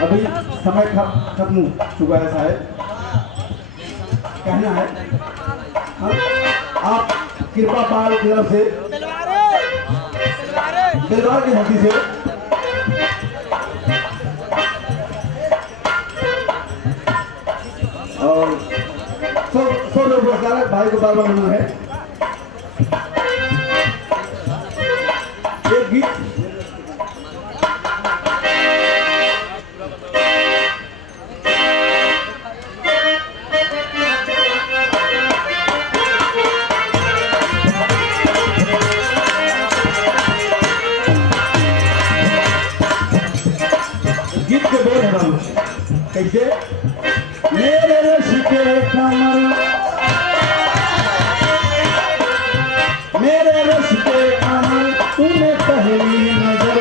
अभी समय खत्म हो चुका है शायद। कहना है आप कृपा पाल की तरफ से दिलवार की धरती से और 100 लोग पुरस्कार भाई को बार बार मिलना है। एक गीत कैसे मेरे रश के कमर मेरे रश के कमर तुम्हें पहली नजर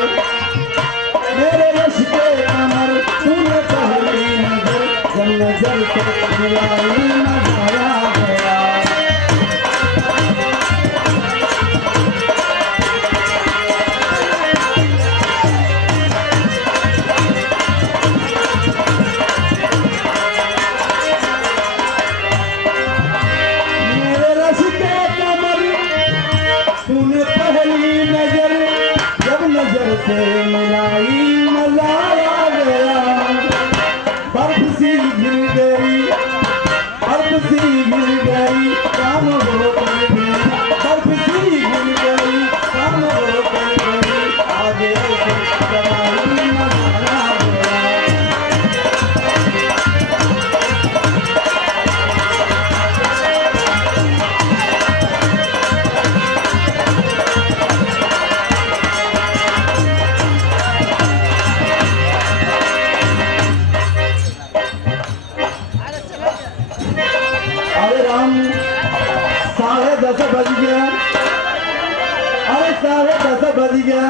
से मिलाई मजा आ गया, बर्फ सी गिर गई, बर्फ सी गिर गई, काम हो गई, बर्फ सी गिर गई, काम हो गई, आगे से जवानी मजा आ गया। अरे राम 10:30 बज गया, अरे 10:30 बज गया।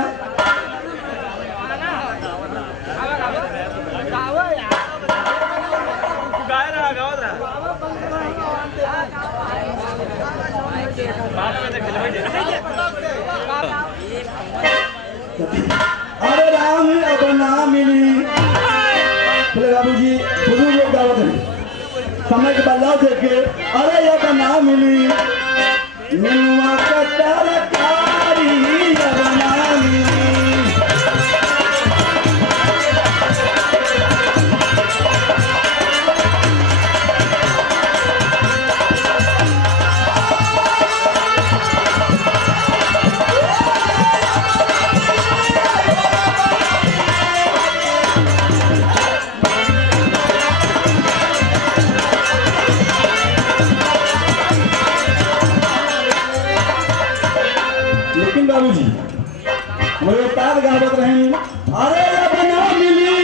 अरे राम अब ना मिली, बोले बाबूजी बुजुर्ग लोग दावत है, समय के बदलाव देखे, अरे अब ना मिली, निनुआ का तरकारी अब ना मिली। लेकिन बाबूजी मेरे उस्ताद गावत रहे, अरे अब ना मिली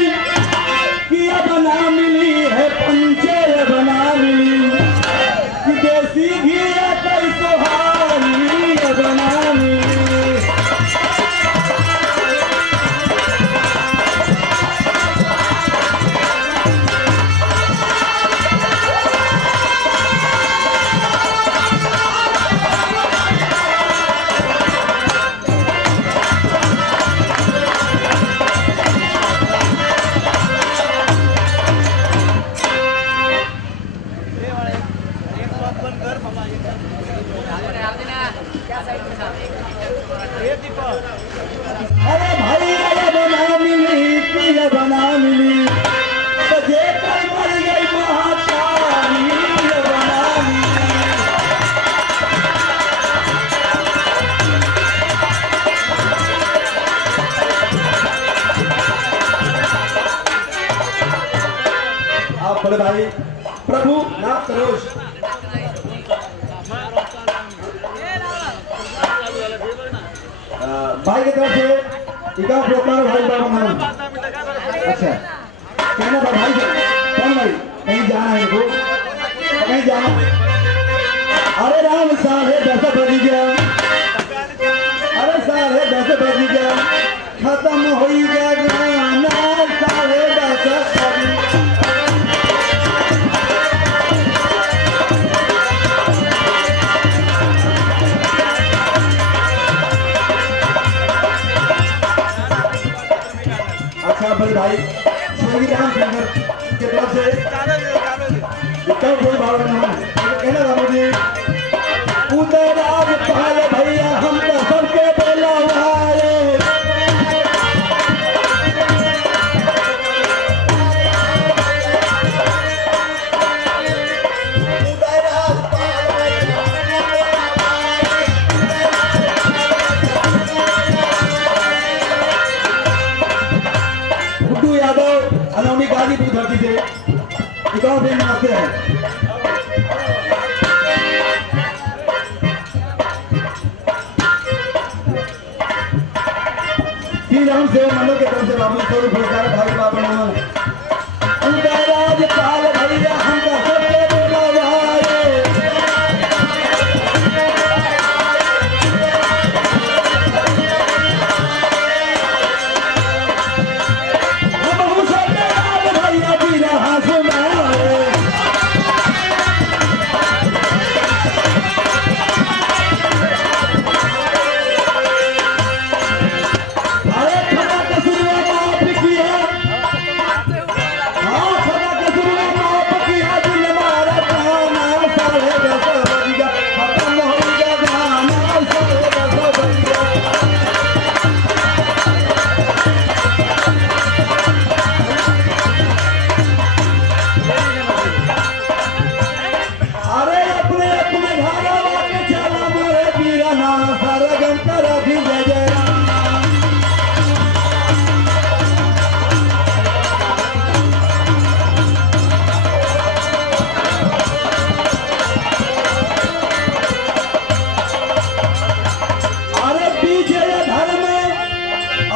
कि अब ना मिली है पंचे, अब ना मिली कि देसी घी कई सोहारी, अब ना मिली। अरे भाई अब ना मिली कि अब ना मिली, तो जे कर मर गई महातारी, अब ना मिली। आप बोले भाई प्रभु नाथ सरोज, भाई की तरफ से इका प्रोकार भाई बाबा मालूम। अच्छा कहना था भाई कौन भाई कहीं जाना है इनको, कहीं जाना। अरे राम 10:30 बज गया, अरे 10:30 बज गया, खत्म हो गया गाना 10:30 अच्छा बड़े भाई श्री राम चंद्र की तरफ से इतना कोई भाव नहीं है, कहना बाबूजी उधर आज पाल भैया हम तो सबके बोला भाई, गुड्डू यादव अलौनी गाजीपुर धरती से गाँव से आते हैं। श्री राम सेवा मंडल के तरफ से बाबू स्वरूप पुरस्कार भाई बाबा नमन। उनका राजपाल भैया हमका सबके बोला भाई,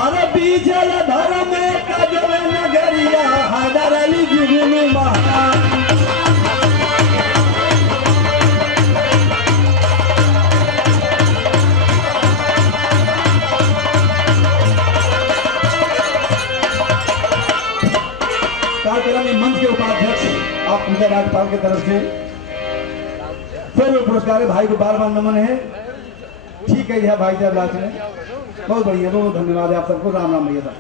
अरे विजय धर्म कदम नगरिया हैदर अली जुगनू महाराज कार्यक्रम में मंच के उपाध्यक्ष आप पूजा राज्यपाल की तरफ से फिर पुरस्कार है भाई को बार बार नमन है। ठीक है यह भाई साहब लास्ट में बहुत बढ़िया बहुत धन्यवाद है आप सबको। राम राम भैया साहब।